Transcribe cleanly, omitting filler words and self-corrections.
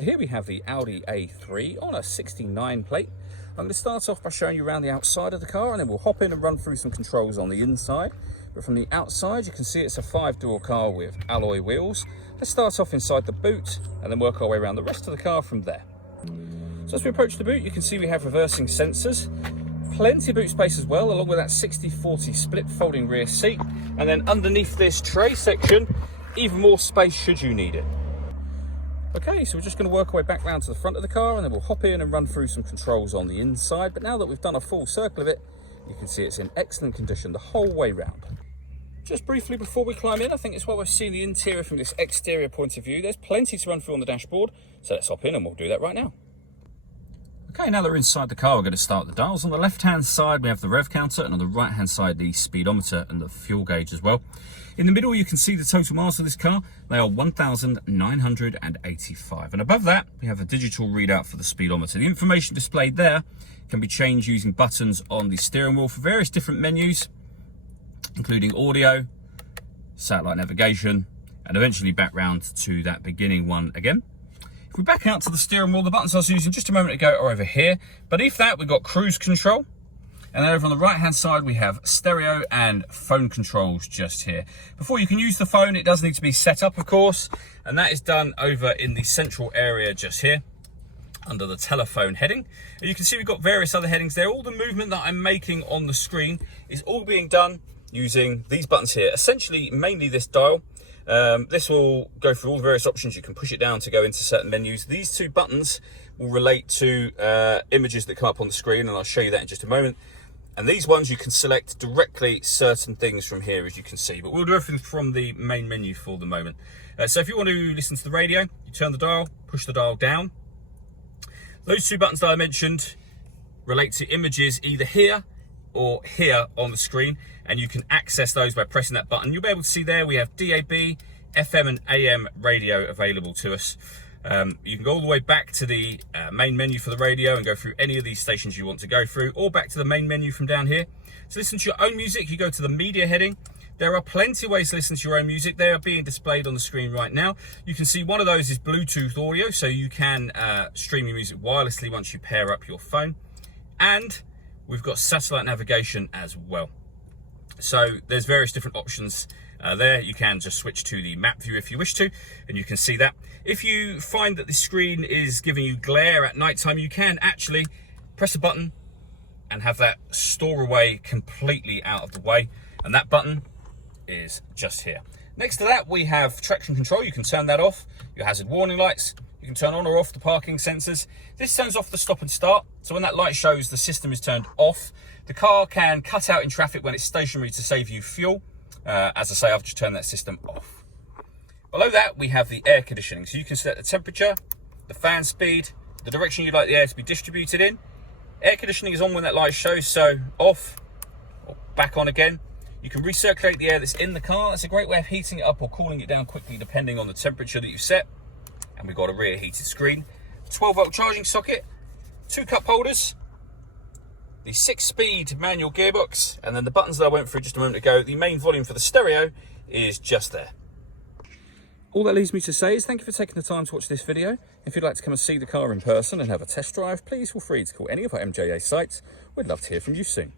So here we have the Audi A3 on a 69 plate. I'm going to start off by showing you around the outside of the car, and then we'll hop in and run through some controls on the inside. But from the outside, you can see it's a 5-door car with alloy wheels. Let's start off inside the boot and then work our way around the rest of the car from there. So as we approach the boot, you can see we have reversing sensors. Plenty of boot space as well, along with that 60/40 split folding rear seat. And then underneath this tray section, even more space should you need it. Okay, so we're just going to work our way back round to the front of the car, and then we'll hop in and run through some controls on the inside. But now that we've done a full circle of it, you can see it's in excellent condition the whole way round. Just briefly before we climb in, I think it's while we're seeing the interior from this exterior point of view, there's plenty to run through on the dashboard. So let's hop in and we'll do that right now. Okay, now that we're inside the car, we're going to start the dials. On the left-hand side, we have the rev counter, and on the right-hand side, the speedometer and the fuel gauge as well. In the middle, you can see the total miles of this car. They are 1,985. And above that, we have a digital readout for the speedometer. The information displayed there can be changed using buttons on the steering wheel for various different menus, including audio, satellite navigation, and eventually back round to that beginning one again. If we back out to the steering wheel, the buttons I was using just a moment ago are over here. Beneath that, we've got cruise control. And then over on the right-hand side, we have stereo and phone controls just here. Before you can use the phone, it does need to be set up, of course. And that is done over in the central area just here, under the telephone heading. And you can see we've got various other headings there. All the movement that I'm making on the screen is all being done using these buttons here. Essentially, mainly this dial. This will go through all the various options. You can push it down to go into certain menus. These two buttons will relate to images that come up on the screen, and I'll show you that in just a moment. And these ones, you can select directly certain things from here, as you can see. But we'll do everything from the main menu for the moment. So if you want to listen to the radio, you turn the dial, push the dial down. Those two buttons that I mentioned relate to images either here or here on the screen, and you can access those by pressing that button. You'll be able to see there we have DAB, FM and AM radio available to us. You can go all the way back to the main menu for the radio and go through any of these stations you want to go through, or back to the main menu from down here. To listen to your own music, you go to the media heading. There are plenty of ways to listen to your own music. They are being displayed on the screen right now. You can see one of those is Bluetooth audio, so you can stream your music wirelessly once you pair up your phone. And we've got satellite navigation as well. So there's various different options there. You can just switch to the map view if you wish to, and you can see that. If you find that the screen is giving you glare at nighttime, you can actually press a button and have that store away completely out of the way. And that button is just here. Next to that, we have traction control. You can turn that off. Your hazard warning lights. You can turn on or off the parking sensors. This turns off the stop and start. So when that light shows the system is turned off, the car can cut out in traffic when it's stationary to save you fuel. As I say, I've just turned that system off. Below that, we have the air conditioning. So you can set the temperature, the fan speed, the direction you'd like the air to be distributed in. Air conditioning is on when that light shows, so off or back on again. You can recirculate the air that's in the car. That's a great way of heating it up or cooling it down quickly depending on the temperature that you've set. And we've got a rear heated screen, 12-volt charging socket, 2 cup holders, the 6-speed manual gearbox, and then the buttons that I went through just a moment ago. The main volume for the stereo is just there. All that leaves me to say is thank you for taking the time to watch this video. If you'd like to come and see the car in person and have a test drive, please feel free to call any of our MJA sites. We'd love to hear from you soon.